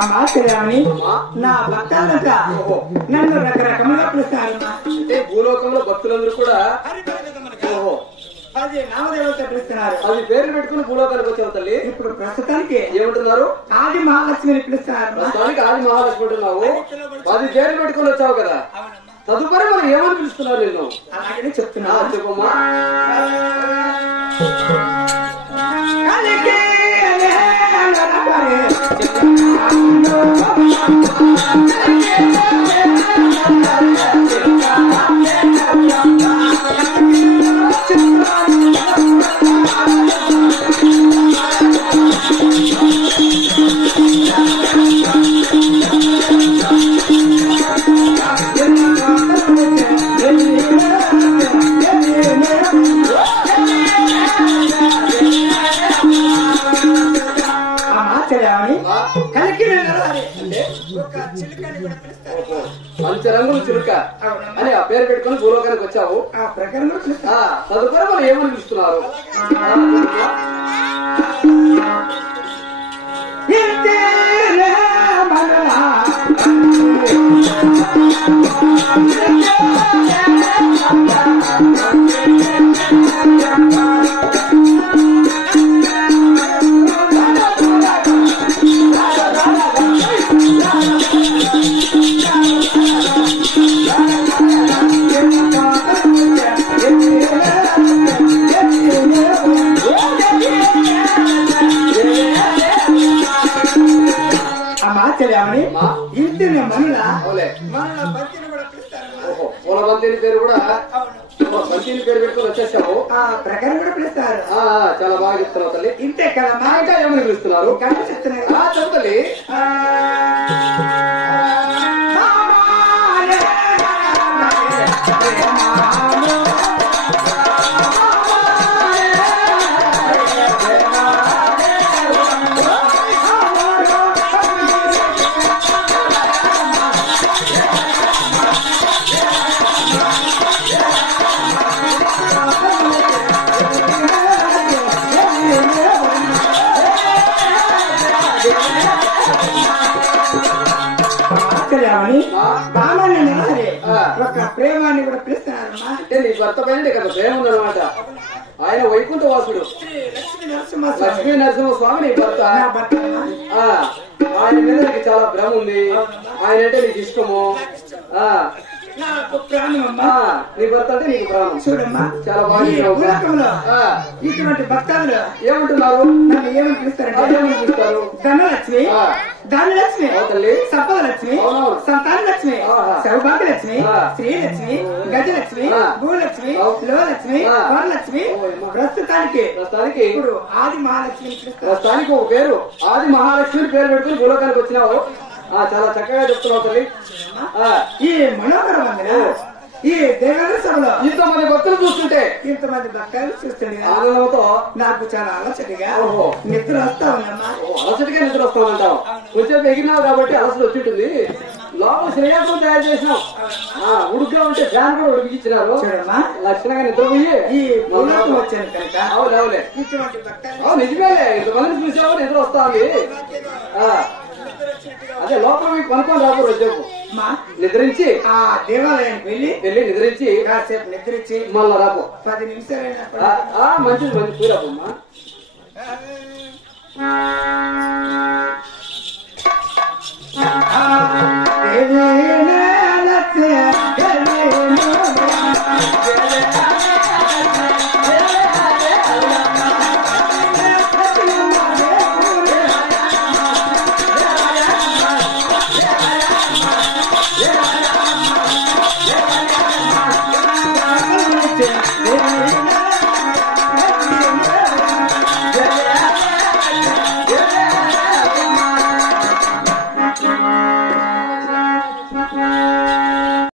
అమ్మా శ్రీరామని నా భక్తులంతా నన్ను రకరకములుగా పిలుస్తారు. అంటే భూలోకంలో భక్తులందరూ కూడా ఓహో అది నామదేవత పిలుస్తున్నారు. అది పేర్లు పెట్టుకుని భూలోకానికి వచ్చావు తల్లి. ఇప్పుడు ప్రస్తుతానికి ఏమంటున్నారు? ఆది మహాలక్ష్మిని పిలుస్తున్నారు. ప్రస్తుతానికి ఆది మహాలక్ష్మి అంటున్నావు. 10 పేర్లు పెట్టుకుని వచ్చావు కదా. తదుపరి మనం ఏమని పిలుస్తున్నారు నిన్ను? అలాగనే చెప్తున్నా. చెప్పమ్మా. మంచి రంగులు చిలుక అని ఆ పేరు పెట్టుకుని భూలోకానికి వచ్చావు. ఆ ప్రకారం తదుపరి వాళ్ళు ఏమని పిలుస్తున్నారు? ఇంటిని మనుల బంతిని పేరు కూడా బంతిని పేరు పెట్టుకుని వచ్చేసావు. ఆ ప్రకారం కూడా పిలుస్తారు. చాలా బాగా చెప్తున్నావు తల్లి. ఇంతే కదా. ఇంకా ఏమని పిలుస్తున్నారు? చెప్తున్నారు చెప్పతల్లి. ఒక ప్రేమాన్ని కూడా పిలుస్తున్నారు. అంటే నీ భర్త పైన నీకు అంత ప్రేమ ఉందన్నమాట. ఆయన వైకుంఠ వాసుడు లక్ష్మీ నరసింహస్వామి నీ భర్త. ఆయన మీద నీకు చాలా భ్రమ ఉంది. ఆయన అంటే నీకు ఇష్టము. నీ భర్త అంటే నీకు ప్రాణం. చూడమ్మా చాలా బాగా ఇటువంటి భక్తులు ఏమంటున్నారు? నన్ను ఏమని పిలుస్తారు? ధనలక్ష్మి, ధనలక్ష్మి, సంపదలక్ష్మి, సంతానలక్ష్మి, సౌభాగ్యలక్ష్మి, శ్రీలక్ష్మి, గజలక్ష్మి, భూలక్ష్మి, లోలక్ష్మి, వరలక్ష్మి. ప్రస్తుతానికి ఇప్పుడు ఆది మహాలక్ష్మి. ప్రస్తుతానికి ఒక పేరు ఆది మహాలక్ష్మి పేరు పెట్టుకుని భూలోకానికి వచ్చినావు. చాలా చక్కగా చెప్తున్నావు తల్లి. ఈ మనోహరమైన ఈ దేవేంద్ర సభలో ఇంతమంది భక్తులు చూస్తుంటే ఇంతమంది భక్తులు చూస్తుంటే ఆనందంతో నాకు చాలా అలసటగా నిద్ర వస్తా ఉందమ్మా. అలసటగా నిద్ర వస్తా ఉంటావు. కొంచెం ఎగిరినావు కాబట్టి అలసట వచ్చింటుంది. లోపల శ్రేయాసం తయారు చేసినాం. ఉడుగ్గా ఉంటే ఫ్యాన్ కూడా ఉడికిచ్చినారు. లక్షణంగా నిద్రపోయి ఈ భూలోకం వచ్చాను కనుక అవులే ఇటువంటి భక్తులు నిజమేలే. ఇంతమందిని చూసావు నిద్ర వస్తా ఉంది. అదే లోపల మీకు పనుకొని రాబోరు చెప్పు. నిద్రించి ఆ దేవాలయానికి వెళ్ళి నిద్రించి కాసేపు నిద్రించి మళ్ళా రాబో. 10 నిమిషాలైనా మంచిది మంచి కూరాబమ్మా.